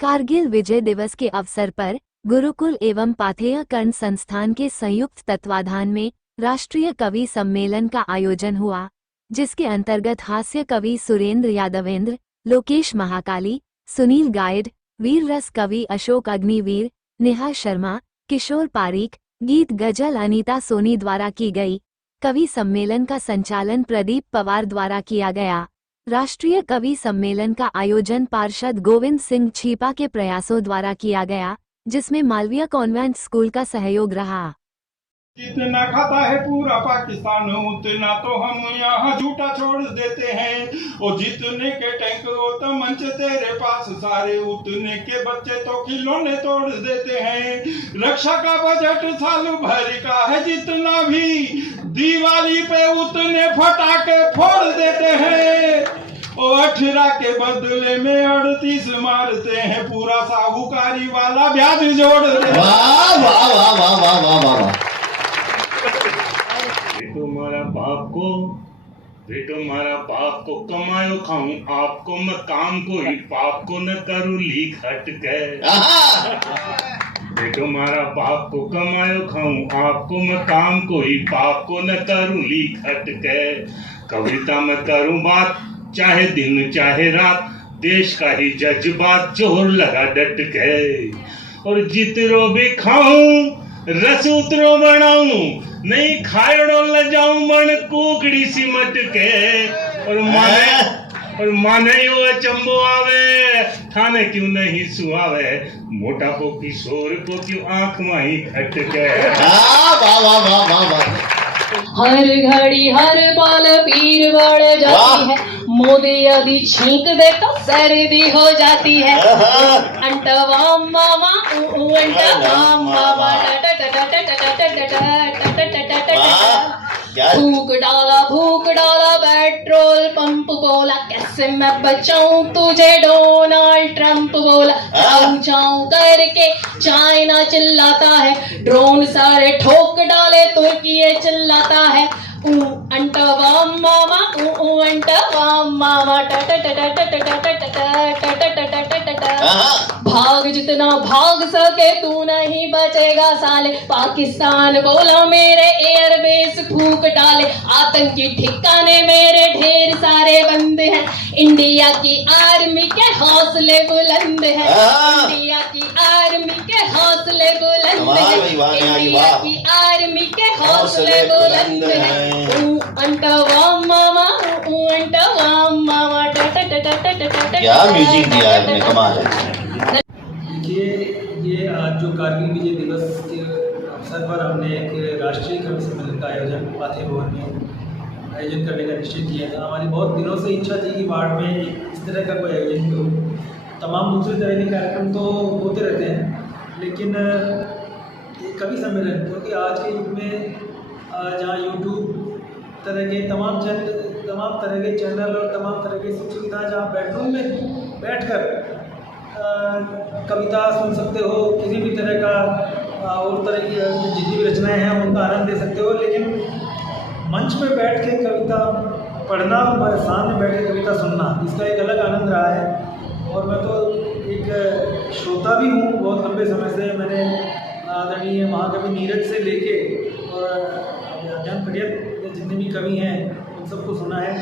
कारगिल विजय दिवस के अवसर पर गुरुकुल एवं पाथेय कर्ण संस्थान के संयुक्त तत्वाधान में राष्ट्रीय कवि सम्मेलन का आयोजन हुआ, जिसके अंतर्गत हास्य कवि सुरेंद्र यादवेंद्र, लोकेश महाकाली, सुनील गायड, वीर रस कवि अशोक अग्निवीर, नेहा शर्मा, किशोर पारीक, गीत गजल अनीता सोनी द्वारा की गई। कवि सम्मेलन का संचालन प्रदीप पवार द्वारा किया गया। राष्ट्रीय कवि सम्मेलन का आयोजन पार्षद गोविंद सिंह छीपा के प्रयासों द्वारा किया गया, जिसमें मालवीय कॉन्वेंट स्कूल का सहयोग रहा। जितना खाता है पूरा पाकिस्तान उतना तो हम यहाँ झूठा छोड़ देते हैं। और जितने के टैंक तो मंच तेरे पास सारे, उतने के बच्चे तो खिलौने तोड़ देते हैं। रक्षा का बजट साल भर का है जितना भी, दिवाली पे उतने फटाके फोड़ देते हैं। और 18 के बदले में 38 मारते हैं, पूरा साहूकारी वाला ब्याज जोड़ देते हैं। वाह वाह वाह वाह वाह वाह वाह। तुम्हारा बाप को कमायो खाऊं आपको, मैं काम को ही पाप को न करूं लीक हट के। तुम्हारा बाप को कमायो खाऊं आपको, मैं काम को ही पाप को न करूं लीक हट के। कविता में करूं बात चाहे दिन चाहे रात, देश का ही जज्बात जोर लगा डट के। और जितरो भी खाऊं रस उतरो बनाऊं, नहीं खायड़ो ल जाऊं मन कुकड़ी सिमट के। और माने यो अचंबो आवे, थाने क्यों नहीं सुहावे, मोटापो किशोर को क्यों आंख माही खटके। वाह वाह वाह वाह वाह। हर घड़ी हर पल पीर बढ़ जाती है, मोदी यदि छींक दे तो सर्दी हो जाती है। अंटवा मामा अंटवा मामा, भूख डाला पेट्रोल पंप बोला, कैसे मैं बचाऊं तुझे डोनाल्ड ट्रंप बोला। चाऊ चाऊ करके चाइना चिल्लाता है, ड्रोन सारे ठोक डाले तुर्की ये चिल्लाता है। अंटवा मामा अंटवा मामा, भाग जितना भाग सके तू नहीं बचेगा साले। पाकिस्तान बोला मेरे एयरबेस फूक डाले, आतंकी ठिकाने मेरे ढेर सारे बंद हैं। इंडिया की आर्मी के हौसले बुलंद हैं, इंडिया की आर्मी के हौसले बुलंद हैं, इंडिया की आर्मी के हौसले बुलंद हैं। अंटवा मामा अंटवा मामा। क्या म्यूजिक दिया है आपने, कमाल है। ये आज जो कारगिल विजय दिवस के अवसर पर हमने एक राष्ट्रीय कवि सम्मेलन का आयोजन पाथेय भवन में आयोजन करने का निश्चय किया था। हमारी बहुत दिनों से इच्छा थी कि वार्ड में इस तरह का कोई आयोजन हो। तमाम दूसरे तरह के कार्यक्रम तो होते रहते हैं, लेकिन कवि सम्मेलन, क्योंकि आज के युग में जहाँ यूट्यूब तरह के तमाम तरह के चैनल और तमाम तरह की सुविधा, जहाँ बेडरूम में बैठकर कविता सुन सकते हो, किसी भी तरह का और तरह की जितनी भी रचनाएं हैं उनका आनंद ले सकते हो, लेकिन मंच में बैठ के कविता पढ़ना और सामने बैठ के कविता सुनना, इसका एक अलग आनंद रहा है। और मैं तो एक श्रोता भी हूँ बहुत लंबे समय से। मैंने आदरणीय महाकवि नीरज से लेके और जान पटियाल जितने भी कवि हैं उन सबको सुना है,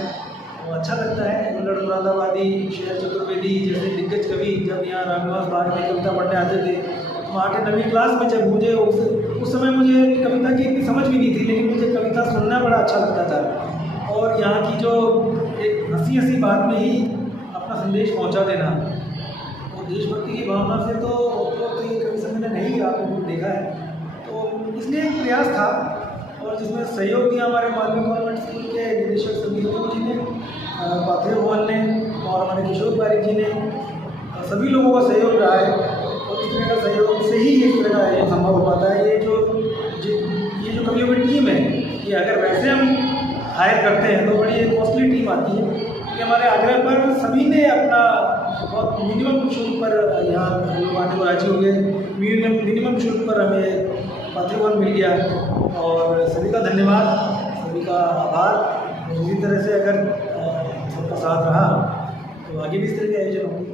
और अच्छा लगता है। उल्लड़ मुरादाबादी, शेर चतुर्वेदी जैसे दिग्गज कवि जब यहाँ रामनिवास बाग में कविता पढ़ने आते थे, तो 8वीं 9वीं क्लास में जब मुझे उस समय मुझे कविता की इतनी समझ भी नहीं थी, लेकिन मुझे कविता सुनना बड़ा अच्छा लगता था। और यहाँ की जो एक हंसी बात में ही अपना संदेश पहुँचा देना और देशभक्ति की भावना से, तो ये कवि सम्मेलन नहीं आपने देखा है। तो इसलिए एक प्रयास था, और जिसमें सहयोग दिया हमारे मालवीय कॉन्वेंट स्कूल के निदेशक संदीप जी ने, पाथेय भवन ने, और हमारे किशोर पारीक जी ने, सभी लोगों का सहयोग रहा है। और इस तरह का सहयोग से ही इस तरह का ये संभव हो पाता है। ये जो कवियों की टीम है, ये अगर वैसे हम हायर करते हैं तो बड़ी एक कॉस्टली टीम आती है। कि हमारे आग्रह पर सभी ने अपना बहुत मिनिमम शुल्क पर यहाँ लोग आने को राजी हो गए। मिनिमम शुल्क पर हमें पाथेय भवन मिल गया, और सभी का धन्यवाद, सभी का आभार। इसी तरह से अगर सबका साथ रहा तो आगे भी इस तरह के आयोजन होंगे।